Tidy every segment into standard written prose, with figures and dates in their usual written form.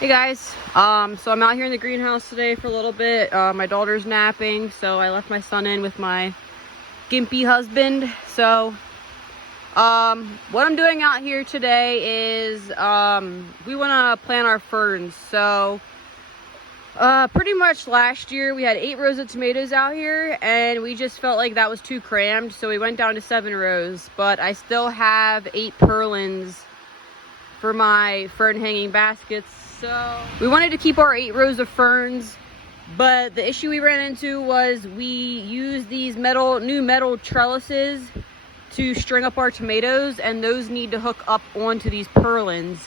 Hey guys, so I'm out here in the greenhouse today for a little bit. My daughter's napping, so I left my son in with my gimpy husband. So, what I'm doing out here today is, we want to plant our ferns. So, pretty much last year we had 8 rows of tomatoes out here, and we just felt like that was too crammed, so we went down to 7 rows. But I still have 8 purlins for my fern hanging baskets. So we wanted to keep our 8 rows of ferns, but the issue we ran into was we used these new metal trellises to string up our tomatoes, and those need to hook up onto these purlins.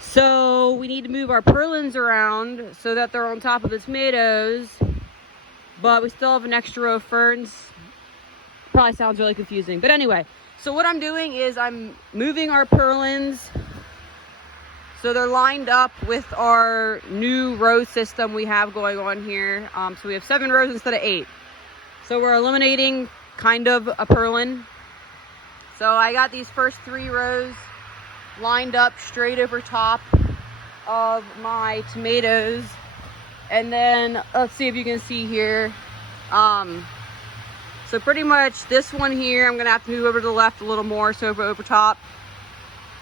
So we need to move our purlins around so that they're on top of the tomatoes, but we still have an extra row of ferns. Probably sounds really confusing, but anyway, so what I'm doing is I'm moving our purlins so they're lined up with our new row system we have going on here. So we have 7 rows instead of 8. So we're eliminating kind of a purlin. So I got these first 3 rows lined up straight over top of my tomatoes. And then let's see if you can see here. So pretty much this one here, I'm gonna have to move over to the left a little more, so over top.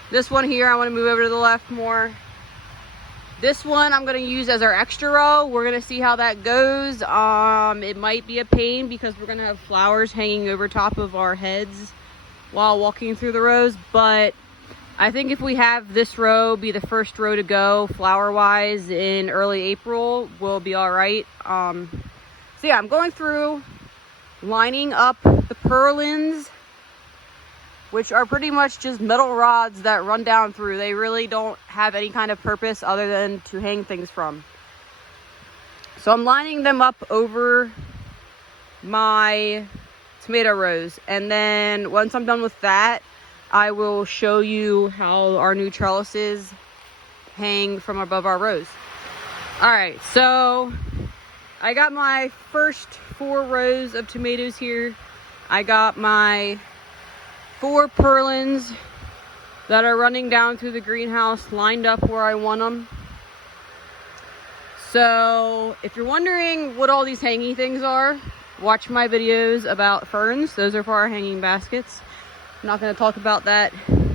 This one here, I want to move over to the left more. This one I'm going to use as our extra row. We're going to see how that goes. It might be a pain because we're going to have flowers hanging over top of our heads while walking through the rows. But I think if we have this row be the first row to go flower-wise in early April, we'll be all right. So yeah, I'm going through lining up the purlins, which are pretty much just metal rods that run down through. They really don't have any kind of purpose other than to hang things from. So I'm lining them up over my tomato rows. And then once I'm done with that, I will show you how our new trellises hang from above our rows. All right, so I got my first 4 rows of tomatoes here. I got my 4 purlins that are running down through the greenhouse lined up where I want them. So if you're wondering what all these hanging things are, watch my videos about ferns. Those are for our hanging baskets. I'm not going to talk about that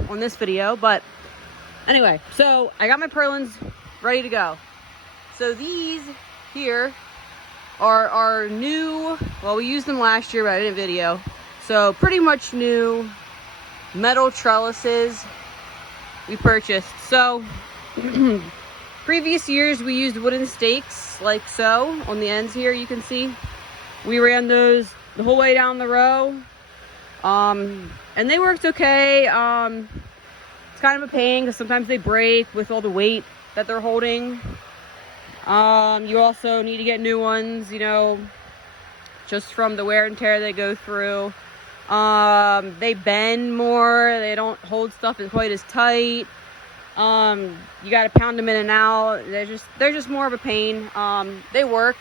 on this video, but anyway, so I got my purlins ready to go. So these here are our new, well, we used them last year, but I didn't video. So pretty much new metal trellises we purchased. So previous years we used wooden stakes like so on the ends here. You can see we ran those the whole way down the row, and they worked okay. It's kind of a pain because sometimes they break with all the weight that they're holding. You also need to get new ones, you know, just from the wear and tear they go through. They bend more, they don't hold stuff quite as tight. You gotta pound them in and out. They're just more of a pain. They work,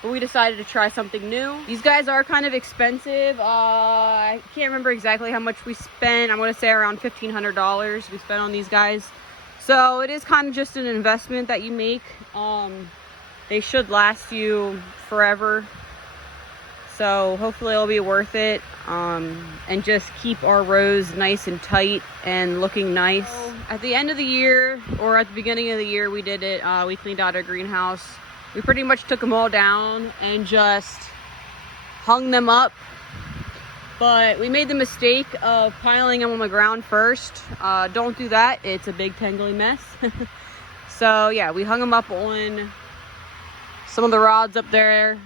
but we decided to try something new. These guys are kind of expensive. I can't remember exactly how much we spent. I'm gonna say around $1,500 we spent on these guys. So it is kind of just an investment that you make. They should last you forever. So hopefully it'll be worth it, and just keep our rows nice and tight and looking nice. So at the end of the year, or at the beginning of the year, we did it. We cleaned out our greenhouse. We pretty much took them all down and just hung them up. But we made the mistake of piling them on the ground first. Don't do that. It's a big tangly mess. So yeah, we hung them up on some of the rods up there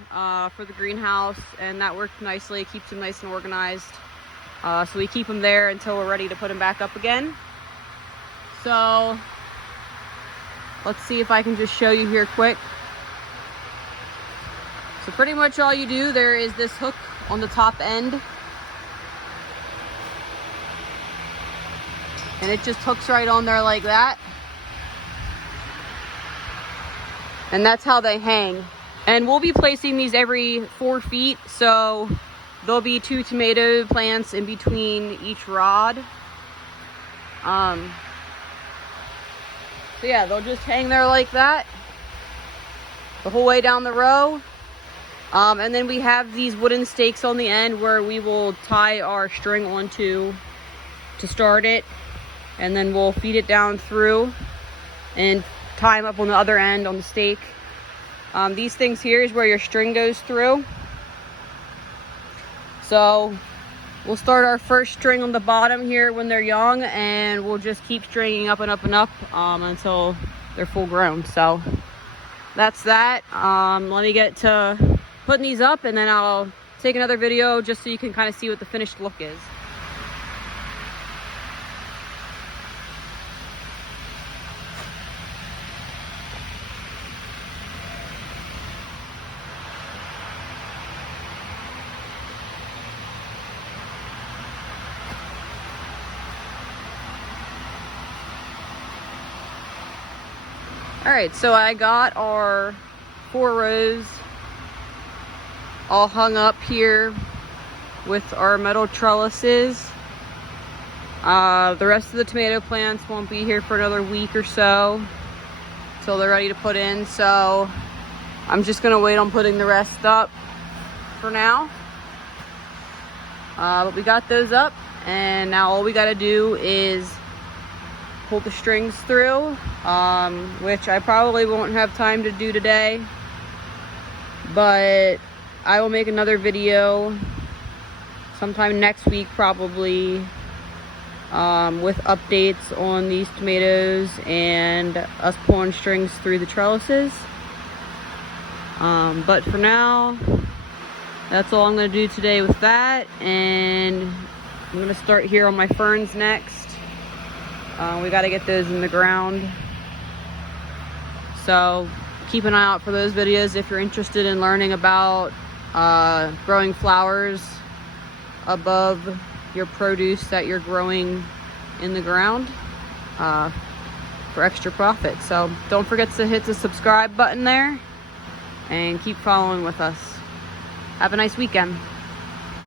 for the greenhouse, and that worked nicely. It keeps them nice and organized. So we keep them there until we're ready to put them back up again. So let's see if I can just show you here quick. So pretty much all you do, there is this hook on the top end, and it just hooks right on there like that. And that's how they hang. And we'll be placing these every 4 feet, so there'll be 2 tomato plants in between each rod. So yeah, they'll just hang there like that the whole way down the row. And then we have these wooden stakes on the end where we will tie our string onto to start it, and then we'll feed it down through and tie them up on the other end on the stake. These things here is where your string goes through. So we'll start our first string on the bottom here when they're young, and we'll just keep stringing up and up and up until they're full grown. So that's that. Let me get to putting these up, and then I'll take another video just so you can kind of see what the finished look is. All right, so I got our 4 rows all hung up here with our metal trellises. The rest of the tomato plants won't be here for another week or so till they're ready to put in. So I'm just gonna wait on putting the rest up for now. But we got those up, and now all we gotta do is pull the strings through, which I probably won't have time to do today, but I will make another video sometime next week probably, with updates on these tomatoes and us pulling strings through the trellises. But for now, that's all I'm going to do today with that, and I'm going to start here on my ferns next. We got to get those in the ground, so keep an eye out for those videos if you're interested in learning about growing flowers above your produce that you're growing in the ground for extra profit. So don't forget to hit the subscribe button there and keep following with us. Have a nice weekend.